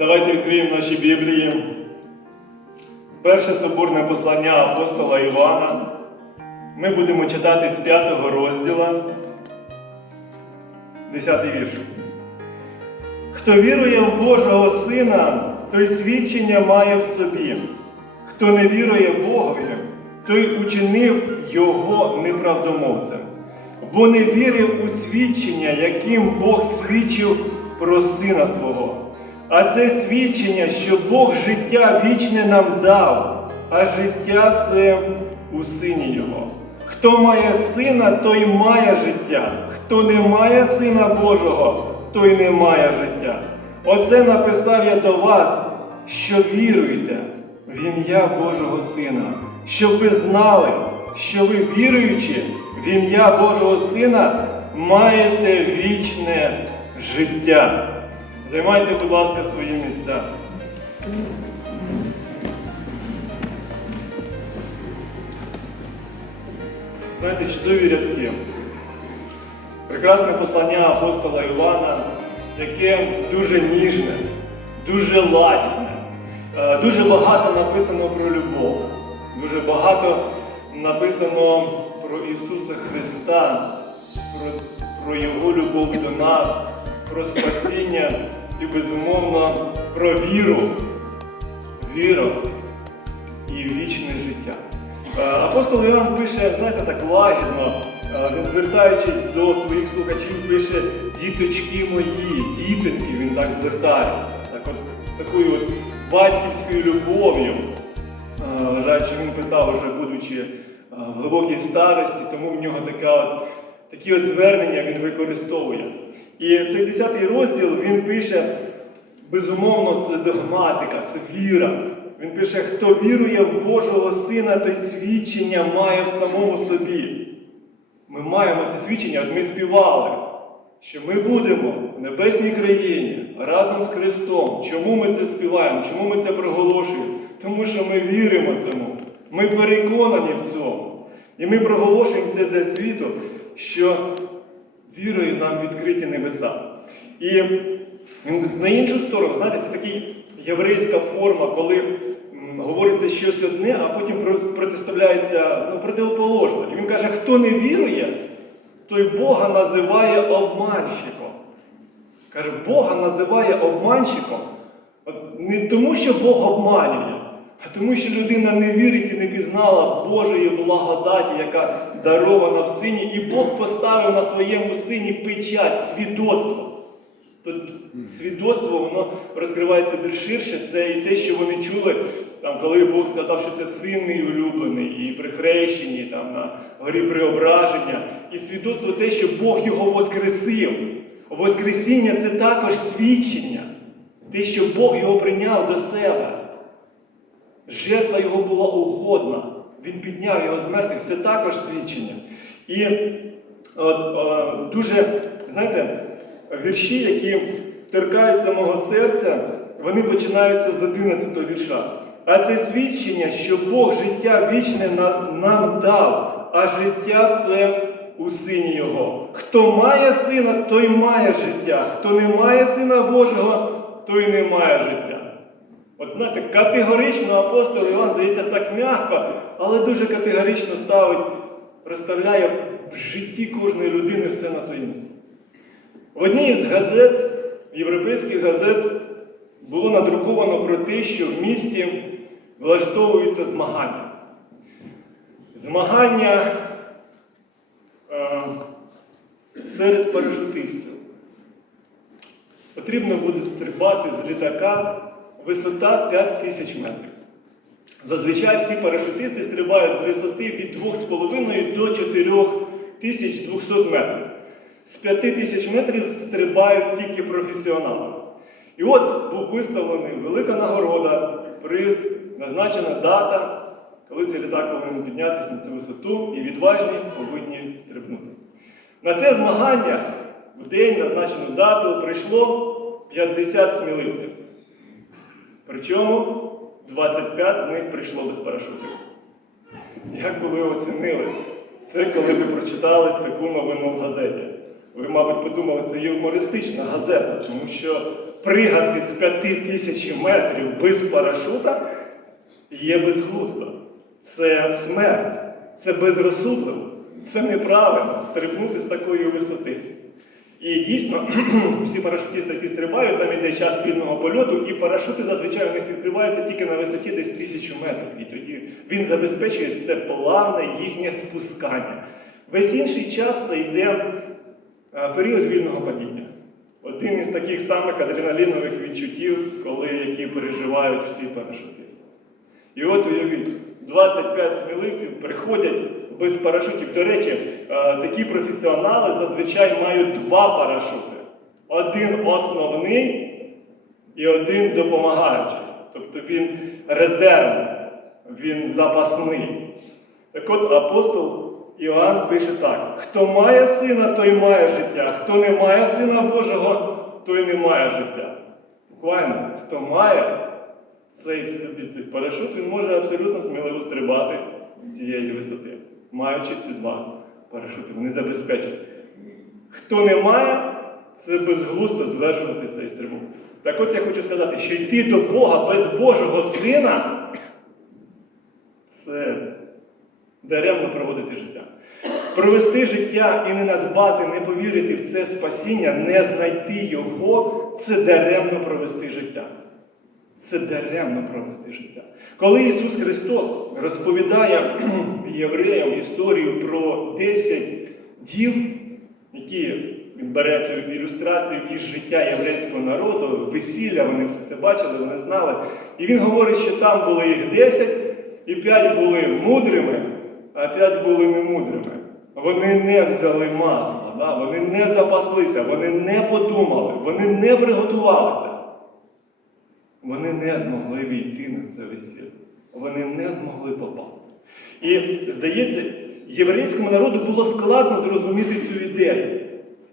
Давайте відкриємо наші Біблії. Перше соборне послання апостола Івана. Ми будемо читати з 5 розділа, 10 вірш. Хто вірує в Божого Сина, той свідчення має в собі. Хто не вірує Богові, той учинив його неправдомовцем, бо не вірив у свідчення, яким Бог свідчив про Сина свого. А це свідчення, що Бог життя вічне нам дав, а життя це у Сині Його. Хто має сина, той має життя. Хто не має Сина Божого, той не має життя. Оце написав я до вас, що віруєте в ім'я Божого Сина, щоб ви знали, що ви, віруючи в ім'я Божого Сина, маєте вічне життя. Займайте, будь ласка, свої місця. Знаєте, чудові рядки. Прекрасне послання апостола Івана, яке дуже ніжне, дуже лагідне. Е, Дуже багато написано про любов, дуже багато написано про Ісуса Христа, про, про Його любов до нас, про спасіння і, безумовно, про віру, віру і вічне життя. Е, Апостол Іван пише, знаєте, так лагідно, е, звертаючись до своїх слухачів, пише діточки мої, дітоньки, він так звертається. Так от, такою от батьківською любов'ю. Е, Вважаю, що він писав, вже будучи в глибокій старості, тому в нього така от, такі от звернення він використовує. І цей 10 розділ він пише, безумовно, це догматика, це віра. Він пише, хто вірує в Божого Сина, той свідчення має в самому собі. Ми маємо це свідчення, от ми співали, що ми будемо в небесній країні разом з Христом. Чому ми це співаємо? Чому ми це проголошуємо? Тому що ми віримо цьому. Ми переконані в цьому. І ми проголошуємо це для світу, що вірою нам відкриті небеса. І на іншу сторону, знаєте, це така єврейська форма, коли говориться щось одне, а потім протиставляється ну, противоположне. І він каже, хто не вірує, той Бога називає обманщиком. Каже, Бога називає обманщиком не тому, що Бог обманює, а тому, що людина не вірить і не пізнала Божої благодаті, яка дарована в сині, і Бог поставив на своєму сині печать, свідоцтво. Свідоцтво воно розкривається більш ширше. Це і те, що вони чули, там, коли Бог сказав, що це син мій улюблений, і при хрещенні, там, на горі преображення. І свідоцтво те, що Бог його воскресив. Воскресіння це також свідчення. Те, що Бог його прийняв до себе. Жертва його була угодна. Він підняв його з мертвих, це також свідчення. І от, е, дуже, знаєте, вірші, які торкаються мого серця, вони починаються з 11 вірша. А це свідчення, що Бог життя вічне нам дав, а життя це у сині Його. Хто має сина, той має життя. Хто не має сина Божого, той не має життя. От знаєте, категорично апостол Іван, здається, так м'яко, але дуже категорично ставить, розставляє в житті кожної людини все на своє місце. В одній із газет, європейських газет, було надруковано про те, що в місті влаштовуються змагання. Змагання е, серед парашутистів. Потрібно буде стрибати з літака висота 5 тисяч метрів. Зазвичай всі парашутисти стрибають з висоти від 2,5 до 4200 метрів. З 5 тисяч метрів стрибають тільки професіонали. І от був виставлений велика нагорода, приз, назначена дата, коли цей літак повинен піднятися на цю висоту, і відважні повинні стрибнути. На це змагання в день назначену дату прийшло 50 сміливців. Причому 25 з них прийшло без парашутів. Як би ви оцінили це, коли ви прочитали таку новину в газеті? Ви, мабуть, подумали, це є гумористична газета, тому що пригати з п'яти тисяч метрів без парашута є безглуздо. Це смерть, це безрозсудливо, це неправильно стрибнути з такої висоти. І дійсно, всі парашутісти, які стрибають, там іде час вільного польоту, і парашути зазвичай у них відкриваються тільки на висоті десь тисячу метрів. І тоді він забезпечує це плавне їхнє спускання. Весь інший час це йде е, період вільного падіння. Один із таких самих адреналінових відчуттів, коли які переживають всі парашутисти. І от уявіть, 25 сміливців приходять без парашутів. До речі, е, такі професіонали зазвичай мають два парашути. Один основний і один допомагаючий. Тобто він резервний, він запасний. Так от апостол Іоанн пише так: хто має сина, той має життя, хто не має сина Божого, той не має життя. Буквально, хто має цей собі цей парашут, він може абсолютно сміливо стрибати з цієї висоти, маючи ці два парашути. Вони забезпечать. Хто не має, це безглусто звершувати цей стрибок. Так от я хочу сказати, що йти до Бога без Божого сина це даремно проводити життя. Провести життя і не надбати, не повірити в це спасіння, не знайти його це даремно провести життя. Це даремно провести життя. Коли Ісус Христос розповідає євреям історію про 10 дів, які він бере ілюстрацію із життя єврейського народу, весілля, вони все це бачили, вони знали. І він говорить, що там були їх 10, і 5 були мудрими, а 5 були немудрими. Вони не взяли масла, да? вони не запаслися, вони не подумали, вони не приготувалися. Вони не змогли війти на це весілля. Вони не змогли попасти. І, здається, єврейському народу було складно зрозуміти цю ідею.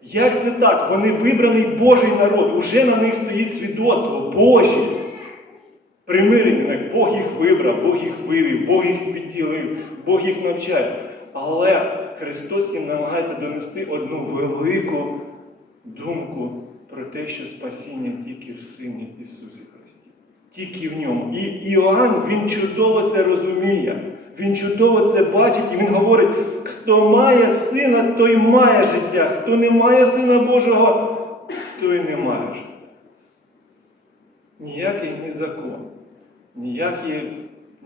Як це так? Вони вибраний Божий народ, уже на них стоїть свідоцтво, Божі. Примирені, як Бог їх вибрав, Бог їх вивів, Бог їх відділив, Бог їх навчає. Але Христос їм намагається донести одну велику думку про те, що спасіння тільки в Сині Ісусі. Тільки в ньому. І Іоанн, він чудово це розуміє. Він чудово це бачить, і він говорить: хто має сина, той має життя, хто не має сина Божого, той не має життя. Ніякий ні закон, ніякий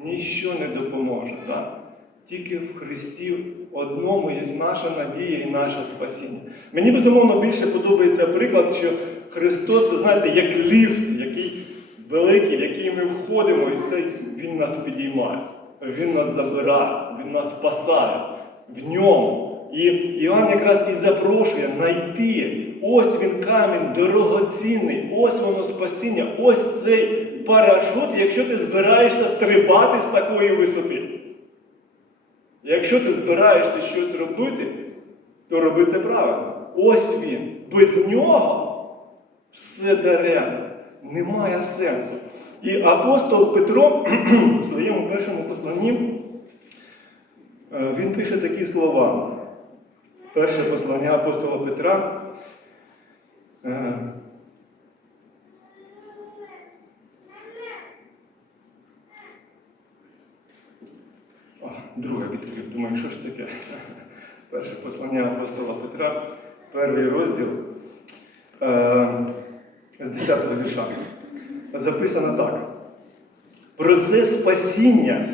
ніщо не допоможе. Так? Тільки в Христі одному є наша надія і наше спасіння. Мені безумовно більше подобається приклад, що Христос, знаєте, як ліфт, великий, в який ми входимо, і це Він нас підіймає, Він нас забирає, Він нас спасає в ньому. І Іоанн якраз і запрошує знайти. Ось він камінь дорогоцінний, ось воно спасіння, ось цей парашут, якщо ти збираєшся стрибати з такої висоти. Якщо ти збираєшся щось робити, то роби це правильно. Ось він. Без нього все даремно. Немає сенсу. І апостол Петро в своєму першому посланні е, він пише такі слова. Перше послання апостола Петра. е, друге відкрив. Думаю, що ж таке? Перше послання апостола Петра, перший розділ е, з 10 го вірша. Записано так. Про це спасіння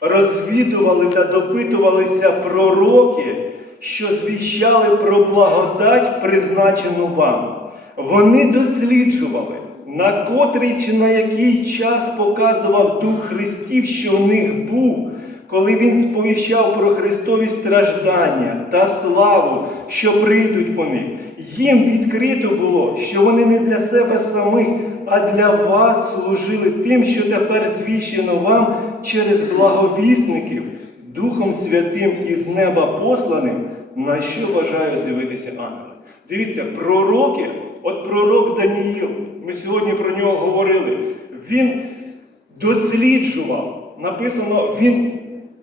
розвідували та допитувалися пророки, що звіщали про благодать, призначену вам. Вони досліджували, на котрий чи на який час показував Дух Христів, що в них був, коли Він сповіщав про Христові страждання та славу, що прийдуть по них. Їм відкрито було, що вони не для себе самих, а для вас служили тим, що тепер звіщено вам через благовісників, Духом Святим із неба посланим, на що бажають дивитися ангели. Дивіться, пророки, от пророк Даніїл, ми сьогодні про нього говорили, він досліджував, написано, він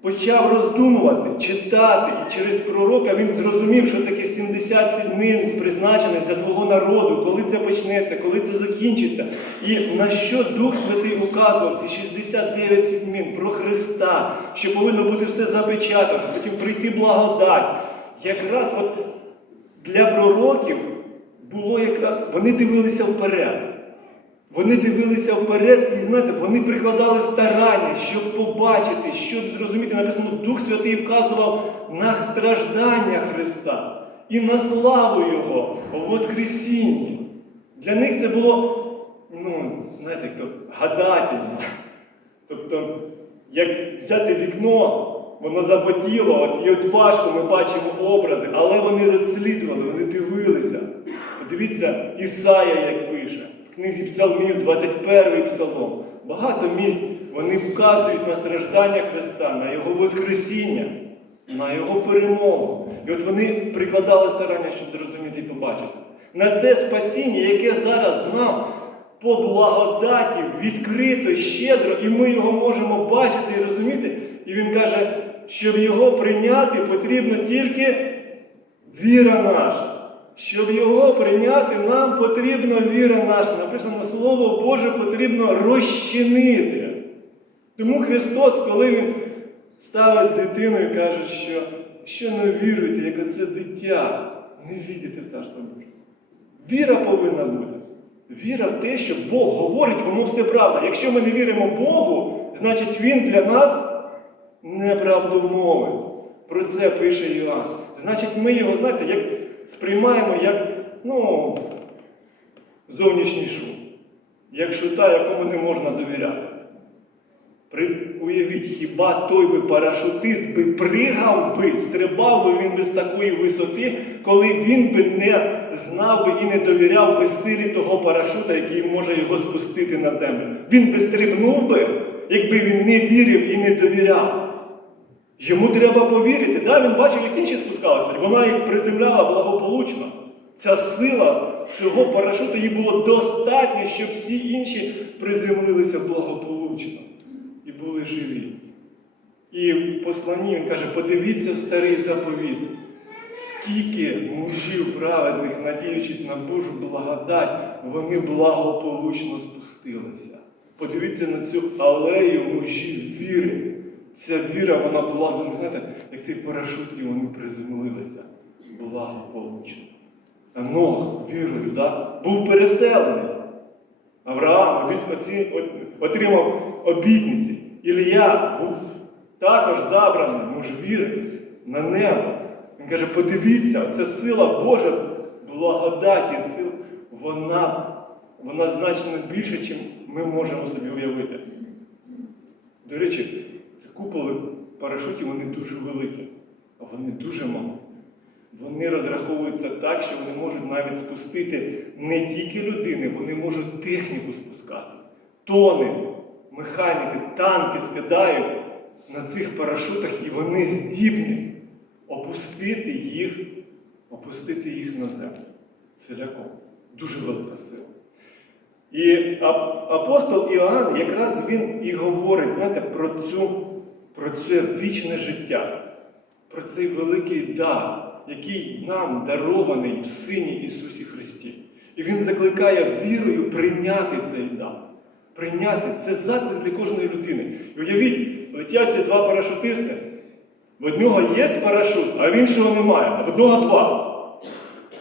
почав роздумувати, читати, і через пророка він зрозумів, що таке 70 седмин призначених для твого народу, коли це почнеться, коли це закінчиться. І на що Дух Святий указував ці 69 седмин про Христа, що повинно бути все запечатано, потім прийти благодать. Якраз от для пророків було якраз, вони дивилися вперед. Вони дивилися вперед і знаєте, вони прикладали старання, щоб побачити, щоб зрозуміти. Написано, Дух Святий вказував на страждання Христа і на славу Його в Воскресінні. Для них це було, ну, знаєте, як то, гадательно. Тобто, як взяти вікно, воно запотіло, от, і от важко ми бачимо образи, але вони розслідували, вони дивилися. Подивіться, Ісая як пише, книзі Псалмів, 21 псалом. Багато місць вони вказують на страждання Христа, на Його Воскресіння, на Його перемогу. І от вони прикладали старання, щоб зрозуміти і побачити. На те спасіння, яке зараз нам по благодаті відкрито, щедро, і ми його можемо бачити і розуміти. І він каже, щоб його прийняти, потрібно тільки віра наша. Щоб його прийняти, нам потрібна віра наша. Написано, Слово Боже потрібно розчинити. Тому Христос, коли Він ставить дитину і каже, що що не віруєте, як оце дитя, не війдете в Царство Боже. Віра повинна бути. Віра в те, що Бог говорить, воно все правда. Якщо ми не віримо Богу, значить Він для нас неправдомовець. Про це пише Іоанн. Значить, ми його, знаєте, як сприймаємо як ну, зовнішній шум, як шута, якому не можна довіряти. Уявіть, хіба той би парашутист би пригав би, стрибав би він би з такої висоти, коли він би не знав би і не довіряв би силі того парашута, який може його спустити на землю. Він би стрибнув би, якби він не вірив і не довіряв. Йому треба повірити. Да, Він бачив, як інші спускалися, вона їх приземляла благополучно. Ця сила цього парашута їй було достатньо, щоб всі інші приземлилися благополучно і були живі. І в посланні він каже: подивіться в старий заповіт, скільки мужів праведних, надіючись на Божу благодать, вони благополучно спустилися. Подивіться на цю алею мужів віри. Ця віра, вона була, ну, знаєте, як цей парашут, і вони приземлилися. Благополучно. А Ног вірою, да? був переселений. Авраам отримав обітниці. Ілія був також забраний, муж віри на небо. Він каже, подивіться, це сила Божа, благодаті, сила, вона, вона значно більше, ніж ми можемо собі уявити. До речі, ці куполи парашутів вони дуже великі, а вони дуже малі. Вони розраховуються так, що вони можуть навіть спустити не тільки людини, вони можуть техніку спускати. Тони, механіки, танки скидають на цих парашутах, і вони здібні опустити їх, опустити їх на землю. Ціляком. Дуже велика сила. І апостол Іоанн якраз він і говорить знаєте, про, цю, про це вічне життя, про цей великий дар, який нам дарований в Сині Ісусі Христі. І Він закликає вірою прийняти цей дар. Прийняти це заклик для кожної людини. І уявіть, летять ці два парашутисти. В одного є парашут, а в іншого немає. А в одного два.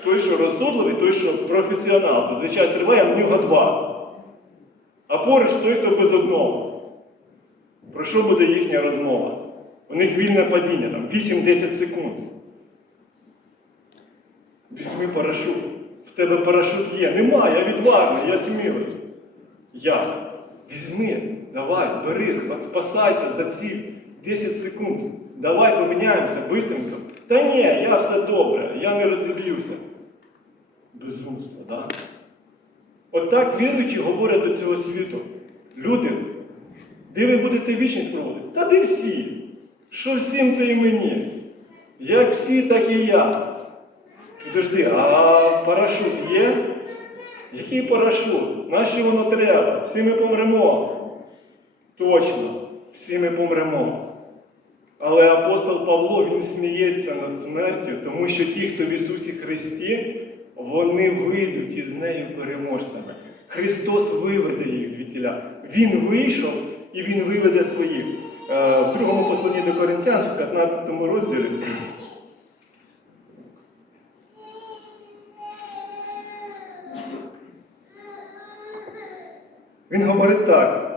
Той, що розсудливий, той, що професіонал, зазвичай стрибає, а в нього два. А поруч той, хто без одного. Про що буде їхня розмова? У них вільне падіння, там 8-10 секунд. Візьми парашут. В тебе парашут є. Нема, я відважний, я смілий. Я. Візьми, давай, бери, спасайся за ці 10 секунд. Давай поміняємося бистренько. Та ні, я все добре, я не розіб'юся. Безумство, так? Да? От так віруючі говорять до цього світу. Люди, де ви будете вічність проводити? Та де всі. Що всім, то і мені. Як всі, так і я. Підожди, а парашут є? Який парашут? Нащо воно треба? Всі ми помремо. Точно, всі ми помремо. Але апостол Павло він сміється над смертю, тому що ті, хто в Ісусі Христі, вони вийдуть із нею переможцями. Христос виведе їх звідтіля. Він вийшов і Він виведе своїх. Е, В другому посланні до Коринтян, в 15 розділі. Він говорить так.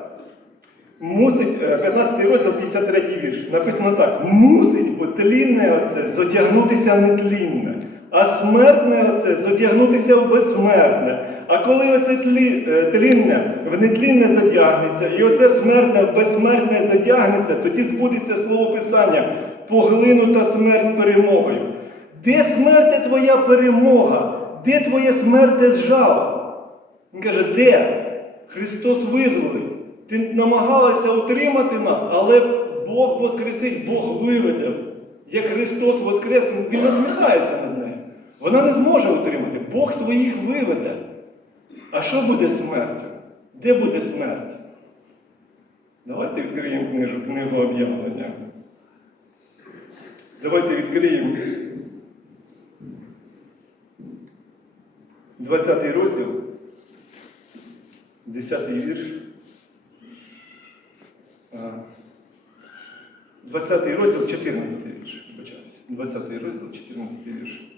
Мусить, е, 15 розділ, 53 вірш. Написано так: мусить бо тлінне оце зодягнутися нетлінне, а смертне оце зодягнутися в безсмертне. А коли оце тлі, е, тлінне в нетлінне задягнеться, і оце смертне в безсмертне задягнеться, тоді збудеться слово Писання, поглинута смерть перемогою. Де смерти твоя перемога? Де твоє смерте зжало? Він каже, де? Христос визволить. Ти намагалася утримати нас, але Бог воскресить, Бог виведе. Як Христос воскрес, Він насміхається над нею. Вона не зможе утримати. Бог своїх виведе. А що буде смертю? Де буде смерть? Давайте відкриємо книжу, книгу об'явлення. Давайте відкриємо 20 розділ. 10 вірш. 20 розділ, 14 вірш. Вибачаюся. 20 розділ, 14 вірш.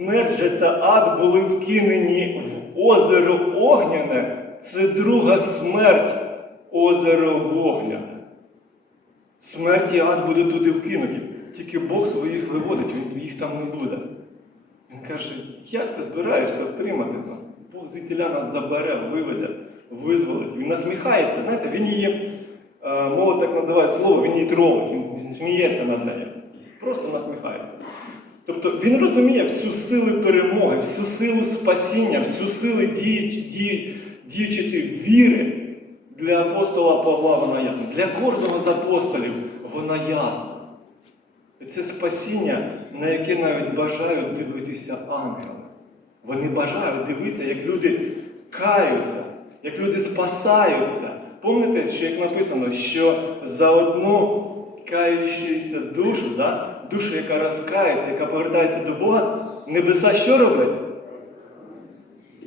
Смерть же та ад були вкинені в озеро Огняне. Це друга смерть озеро Вогняне. Смерть і ад буде туди вкинуті. Тільки Бог своїх виводить, він- їх там не буде. Він каже, як ти збираєшся втримати нас? Бог звідтіля нас забере, виведе, визволить. Він насміхається, знаєте, він її, е, мова так називає слово, він її тролить, він сміється над нею. Просто насміхається. Тобто він розуміє всю силу перемоги, всю силу спасіння, всю силу діючої віри. Для апостола Павла вона ясна. Для кожного з апостолів вона ясна. Це спасіння, на яке навіть бажають дивитися ангели. Вони бажають дивитися, як люди каються, як люди спасаються. Пам'ятаєте, що як написано, що за одну каючуся душу, да? Душу, яка розкається, яка повертається до Бога, небеса що роблять?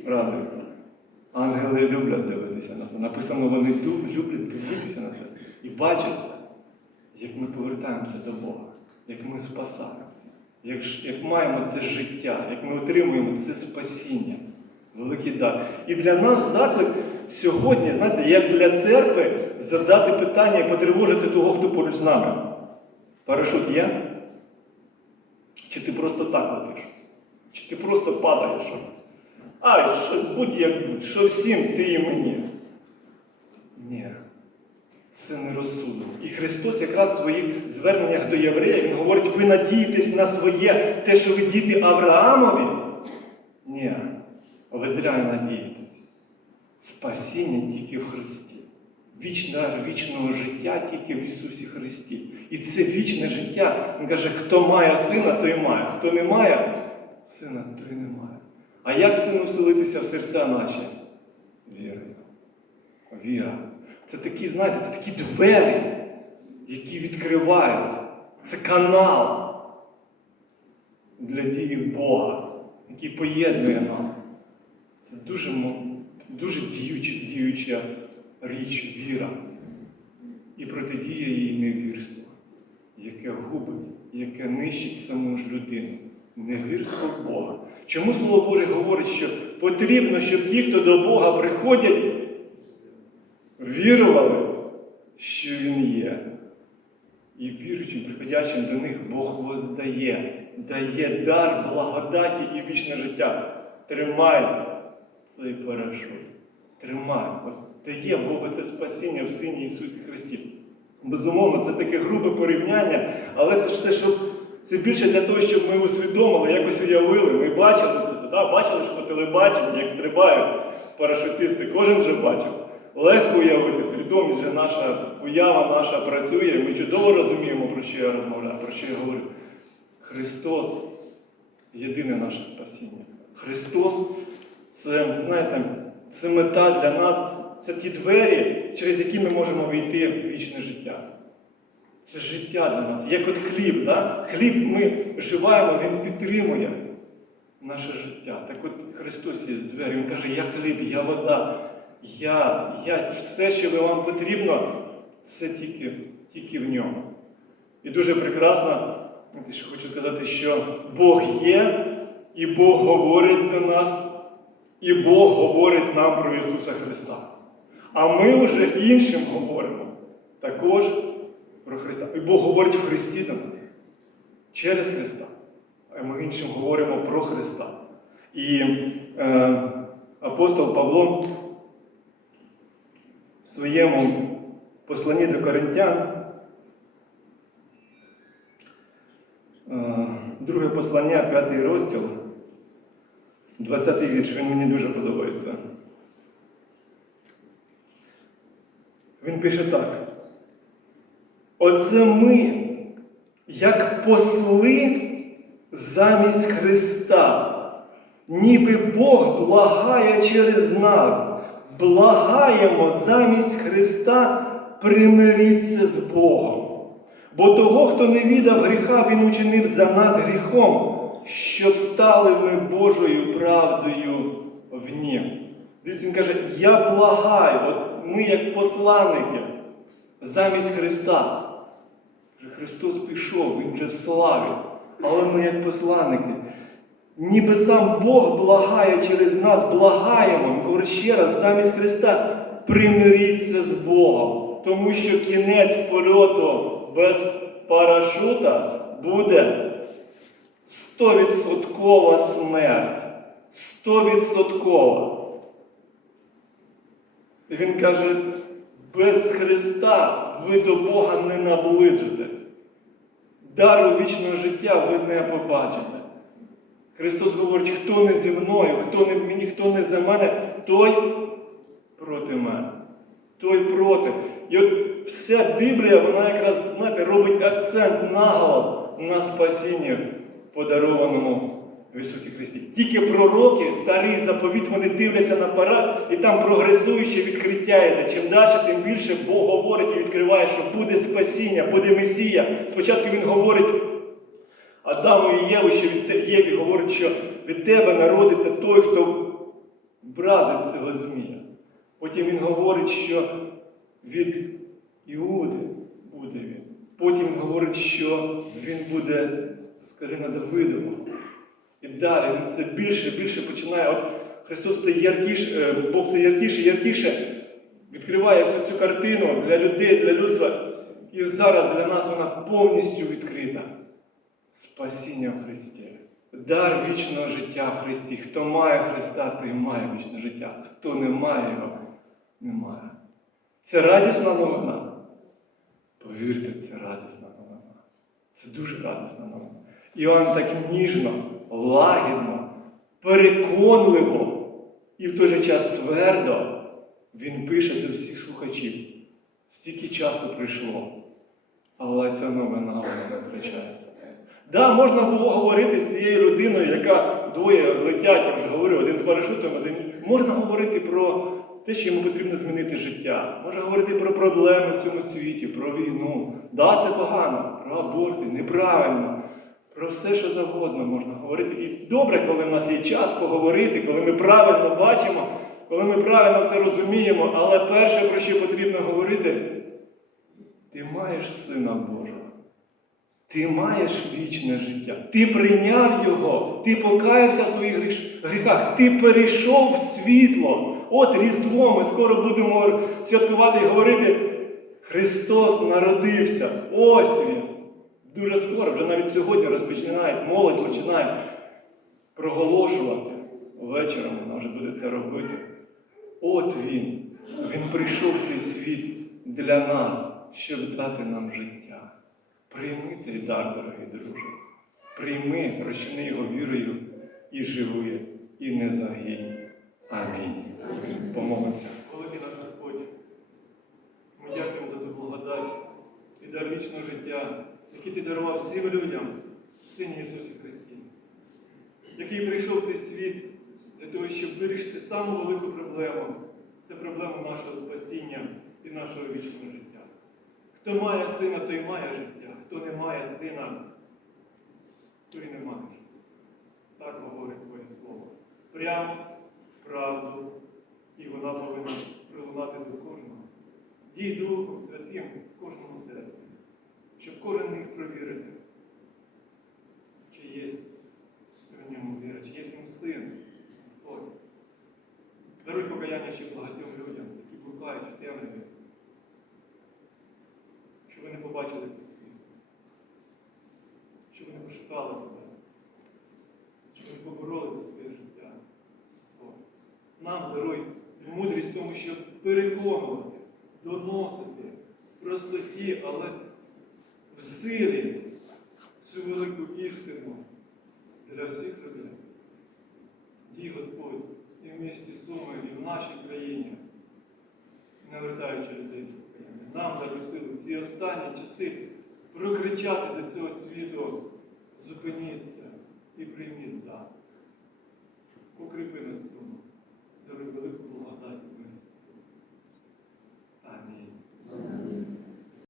Радуються. Ангели люблять дивитися на це. Написано, вони люблять дивитися на це і бачать це, як ми повертаємося до Бога, як ми спасаємося, як, як маємо це життя, як ми отримуємо це спасіння. Великий дар. І для нас заклик сьогодні, знаєте, як для церкви, задати питання і потривожити того, хто поруч з нами. Парашут є? Чи ти просто так летиш? Чи ти просто падаєш? Ай, що будь-як будь, що всім, ти і мені. Ні, це не розсудок. І Христос якраз в своїх зверненнях до євреїв Він говорить, ви надієтесь на своє, те, що ви діти Авраамові? Ні, ви зря надієтесь. Спасіння тільки в Христі. Вічне вічного життя тільки в Ісусі Христі. І це вічне життя. Він каже, хто має сина, той має. Хто не має сина, той не має. А як сину вселитися в серця наші? Вірою. Віра. Це такі, знаєте, це такі двері, які відкривають. Це канал для дії Бога, який поєднує нас. Це дуже, дуже діюча, діюча річ, віра. І протидія її невірство, яке губить, яке нищить саму ж людину. Невірство Бога. Чому Слово Боже говорить, що потрібно, щоб ті, хто до Бога приходять, вірували, що Він є. І віруючим, приходячим до них Бог воздає, дає дар благодаті і вічне життя. Тримай цей парашут. Тримай. От дає Бог це спасіння в Сині Ісусі Христі. Безумовно, це таке грубе порівняння, але це ж все, щоб це більше для того, щоб ми усвідомили, якось уявили. Ми бачили все це, да? бачили, що по телебаченню, як стрибають парашутисти, кожен вже бачив. Легко уявити, свідомість вже наша уява наша працює. Ми чудово розуміємо, про що я розмовляю, про що я говорю. Христос єдине наше спасіння. Христос це, знаєте, це мета для нас це ті двері, через які ми можемо війти в вічне життя. Це життя для нас. Як от хліб. Да? Хліб ми вживаємо, він підтримує наше життя. Так от Христос є з двері. Він каже, я хліб, я вода, я, я все, що вам потрібно, це тільки, тільки в ньому. І дуже прекрасно, що хочу сказати, що Бог є, і Бог говорить до нас, і Бог говорить нам про Ісуса Христа. А ми вже іншим говоримо також про Христа. І Бог говорить в Христі до нас через Христа. А ми іншим говоримо про Христа. І е, апостол Павло в своєму посланні до Коринтян, е, друге послання, п'ятий розділ, 20-й вірш, він мені дуже подобається. Він пише так. Оце ми, як посли замість Христа, ніби Бог благає через нас, благаємо замість Христа примиріться з Богом. Бо того, хто не віддав гріха, Він учинив за нас гріхом, щоб стали ми Божою правдою в нім. Дивіться, він каже, я благаю, от ми як посланники замість Христа. Христос пішов, Він вже в славі. Але ми як посланники. Ніби сам Бог благає через нас, благаємо, говорить ще раз, замість Христа примиріться з Богом. Тому що кінець польоту без парашута буде стовідсоткова смерть. Стовідсоткова. І він каже, без Христа ви до Бога не наближитесь. Дару вічного життя ви не побачите. Христос говорить, хто не зі мною, хто не в мені, хто не за мене, той проти мене. Той проти. І от вся Біблія, вона якраз знаєте, робить акцент наголос на спасінні, подарованому в Ісусі Христі. Тільки пророки, старий заповіт, вони дивляться на парад, і там прогресуюче відкриття йде. Чим далі, тим більше Бог говорить і відкриває, що буде спасіння, буде Месія. Спочатку Він говорить Адаму і Єву, що від Єві говорить, що від тебе народиться той, хто вразить цього змія. Потім він говорить, що від Іуди буде він. Потім він говорить, що він буде коліна Давидова. І далі він все більше і більше починає. От Христос все яркіше, е, Бог все яркіше яркіше відкриває всю цю картину для людей, для людства. І зараз для нас вона повністю відкрита. Спасіння в Христі. Дар вічного життя в Христі. Хто має Христа, той має вічне життя. Хто не має його, немає. Це радісна новина. Повірте, це радісна новина. Це дуже радісна новина. Іоанн так ніжно, лагідно, переконливо і в той же час твердо він пише до всіх слухачів. Стільки часу пройшло, але ця новина вона не втрачається. Да, можна було говорити з цією людиною, яка двоє летять, я вже говорив, один з парашутом, один. Можна говорити про те, що йому потрібно змінити життя. Можна говорити про проблеми в цьому світі, про війну. Да, це погано, про аборти, неправильно. Про все, що завгодно можна говорити. І добре, коли в нас є час поговорити, коли ми правильно бачимо, коли ми правильно все розуміємо, але перше, про що потрібно говорити, ти маєш Сина Божого. Ти маєш вічне життя. Ти прийняв його, ти покаявся в своїх гріхах, ти перейшов в світло. От Різдво, ми скоро будемо святкувати і говорити. Христос народився. Ось він. Дуже скоро, вже навіть сьогодні розпочинають, молодь починає проголошувати. Вечором вона вже буде це робити. От він. Він прийшов в цей світ для нас, щоб дати нам життя. Прийми цей дар, дорогий друже. Прийми, розчини його вірою і живи, і не загинь. Амінь. Помолимося. Великий наш Господь, ми дякуємо за ту благодать і дар вічного життя, який ти дарував всім людям в Сині Ісусі Христі, який прийшов в цей світ для того, щоб вирішити саму велику проблему це проблема нашого спасіння і нашого вічного життя. Хто має сина, той має життя. Хто не має сина, той не має життя. Так говорить Твоє Слово. Прям правду, і вона повинна прилунати до кожного. Дій Духом Святим в кожному серці, щоб кожен міг провірити, чи є в ньому віра, чи є в ньому син Господь. Даруй покаяння ще багатьом людям, які блукають в темряві, щоб вони побачили це світ, щоб вони пошукали тебе, щоб вони побороли за своє життя. Господь. Нам даруй мудрість в тому, щоб переконувати, доносити в простоті, але в силі цю велику істину для всіх людей. Дій Господь і в місті Суми, і в нашій країні, навертаючи людей до України. Нам даруй силу в ці останні часи прокричати до цього світу, зупиніться і